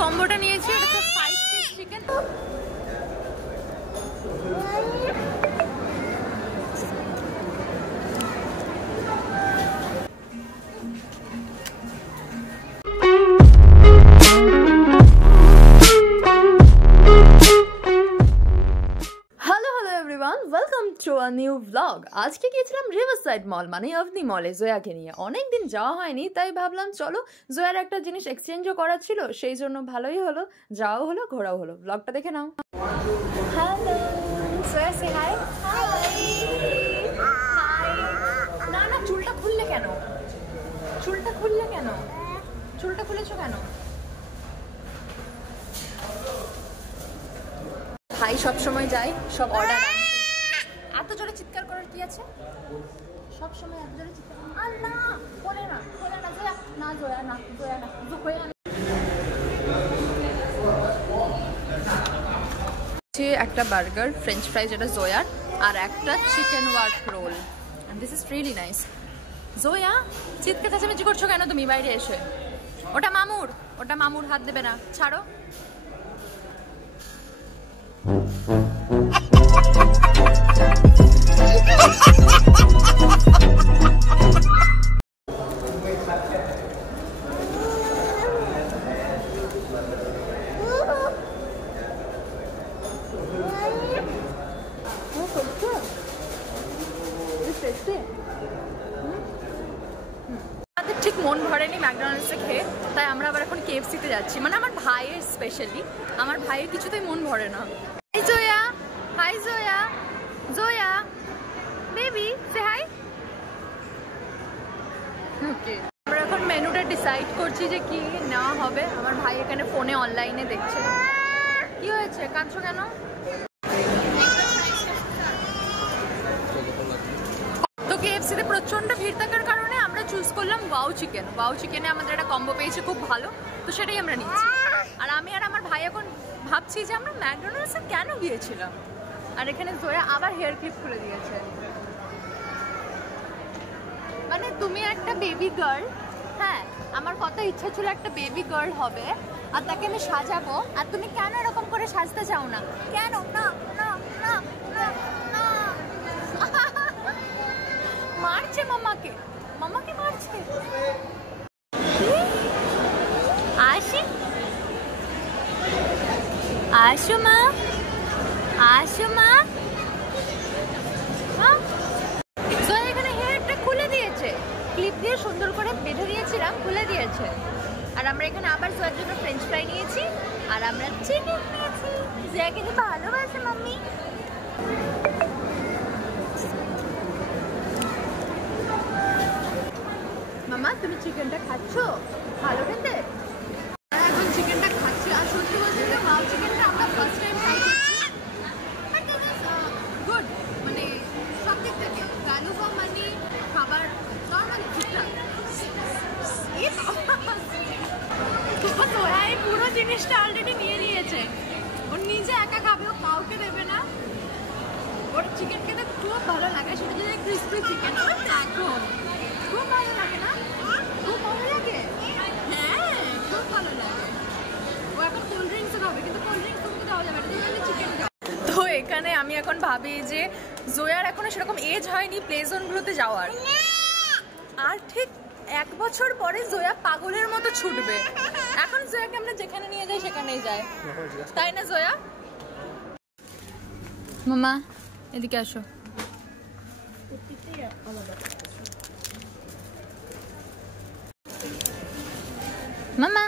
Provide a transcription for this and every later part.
কম্বোটা নিয়েছি, এটা 5 piece chicken. Welcome to a new blog. আজকে গিয়েছিলাম রিভারসাইড মল মানে অভনি মলে জয়াকে নিয়ে। অনেকদিন যাওয়া হয়নি, তাই ভাবলাম চলো জয়ার একটা জিনিস এক্সচেঞ্জও করার ছিল, সেই জন্য ভালোই হলো, যাওয়াও হলো ঘোরাও হলো। ব্লগটা দেখে নাও। হ্যালো জয়া, সে হাই। না না, চুলটা খুললে কেন? চুলটা খুললে কেন? চুলটা খুলেছো কেন? ভাই সব সময় যায় সব অর্ডার। এত জোরে চিৎকার করার কি আছে? সব সময় এত জোরে চিৎকার আর না, বলে না জয়া, না জয়া, না জয়া, না জয়া। একটা বার্গার, ফ্রেঞ্চ ফ্রাই যেটা জয়ার, আর একটা chicken work roll. And this is really nice. Joya, চিৎকার চেঁচামেচি করছো কেন তুমি বাইরে এসে? ওটা মামুর, ওটা মামুর, হাত দেবে না, ছাড়ো। ঠিক মন ভরেনি ম্যাকডোনাল্ডসে খেয়ে, তাই আমরা আবার এখন কেএফসিতে যাচ্ছি। মানে আমার ভাইয়ের স্পেশালি, আমার ভাইয়ের কিছুতেই মন ভরে না। Hi Jaya, hi Jaya, Jaya baby say hi. Okay, আমরা এখন মেনুটা ডিসাইড করছি যে কি নেওয়া হবে। আমার ভাই এখানে ফোনে অনলাইনে দেখছে। কি হয়েছে, কাঁদছো কেন? তো কেএফসিতে প্রচন্ড ভিড় থাকার কারণে আমরা চুজ করলাম ওয়াও চিকেন। ওয়াও চিকেনে আমাদের একটা কম্বো পেয়েছি খুব ভালো, তো সেটাই আমরা নিচ্ছি। আর আমি আর আমার ভাই এখন ভাবছি যে আমরা ম্যাকডোনাল্ডসে কেন গিয়েছিলাম। আর এখানে জয়া আবার হেয়ার ক্লিপ খুলে দিয়েছে। মানে তুমি একটা বেবি গার্ল, হ্যাঁ আমার কত ইচ্ছা ছিল একটা বেবি গার্ল হবে, আর তাকে আমি সাজাবো, আর তুমি কেন এরকম করে সাজতে চাও না? কেন? না না না না না। মারছে মামাকে, মামাকে মারছে। আসি, আসো মা, আসো মা। এখানে হেয়ারটা খুলে দিয়েছে, ক্লিপ দিয়ে সুন্দর করে বেঁধে দিয়েছিলাম, খুলে দিয়েছে। আর আমরা এখানে আবার জয়ার জন্য ফ্রেঞ্চ ফ্রাই নিয়েছি, আর আমরা চিকেন নিয়েছি। জয়া কিন্তু ভালোবাসে মাম্মি। মামা তুমি চিকেনটা খাচ্ছো? ভালো খেতে? এখন চিকেনটা খাচ্ছি, আর সত্যি বলছি যে ওয়াও চিকেনটা আমরা ফার্স্ট টাইম খাই দিচ্ছি। গুড, মানে সব দিক থেকে ভ্যালু ফর মানি, খাবার নর্মালি ঠিকঠাক। ওরা এই পুরো জিনিসটা অলরেডি নিয়ে নিয়েছে, ও নিজে একা খাবে, ও কাউকে দেবে না। ওর চিকেন খেতে খুব ভালো লাগে, সেটা যদি ক্রিসপি চিকেন হয় এখন খুব ভালো লাগে না? খুব ভালো লাগে, হ্যাঁ খুব ভালো লাগে। ও এখন কোল্ড ড্রিঙ্কসও খাবে, কিন্তু কোল্ড ড্রিঙ্কস তুমি দেওয়া যাবে না, তুমি চিকেন খাও। তো এখানে আমি এখন ভাবি যে জয়ার এখনো সেরকম এজ হয়নি প্লে জোনগুলোতে যাওয়ার, আর ঠিক 1 বছর পরে জয়া পাগলের মতো ছুটবে। এখন জয়াকে আমরা যেখানে নিয়ে যাই সেখানেই যায়, তাই না জয়া? মামা এদিকে আসো। মামা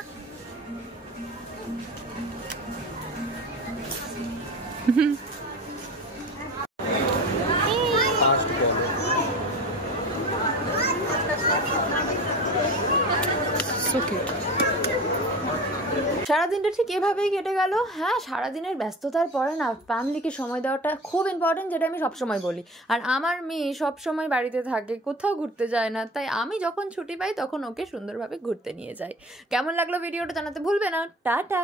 সারাদিনটা ঠিক এভাবেই কেটে গেল। হ্যাঁ, সারাদিনের ব্যস্ততার পরে না ফ্যামিলিকে সময় দেওয়াটা খুব ইম্পর্টেন্ট, যেটা আমি সবসময় বলি। আর আমার মেয়ে সবসময় বাড়িতে থাকে, কোথাও ঘুরতে যায় না, তাই আমি যখন ছুটি পাই তখন ওকে সুন্দরভাবে ঘুরতে নিয়ে যাই। কেমন লাগলো ভিডিওটা জানাতে ভুলবে না। টাটা।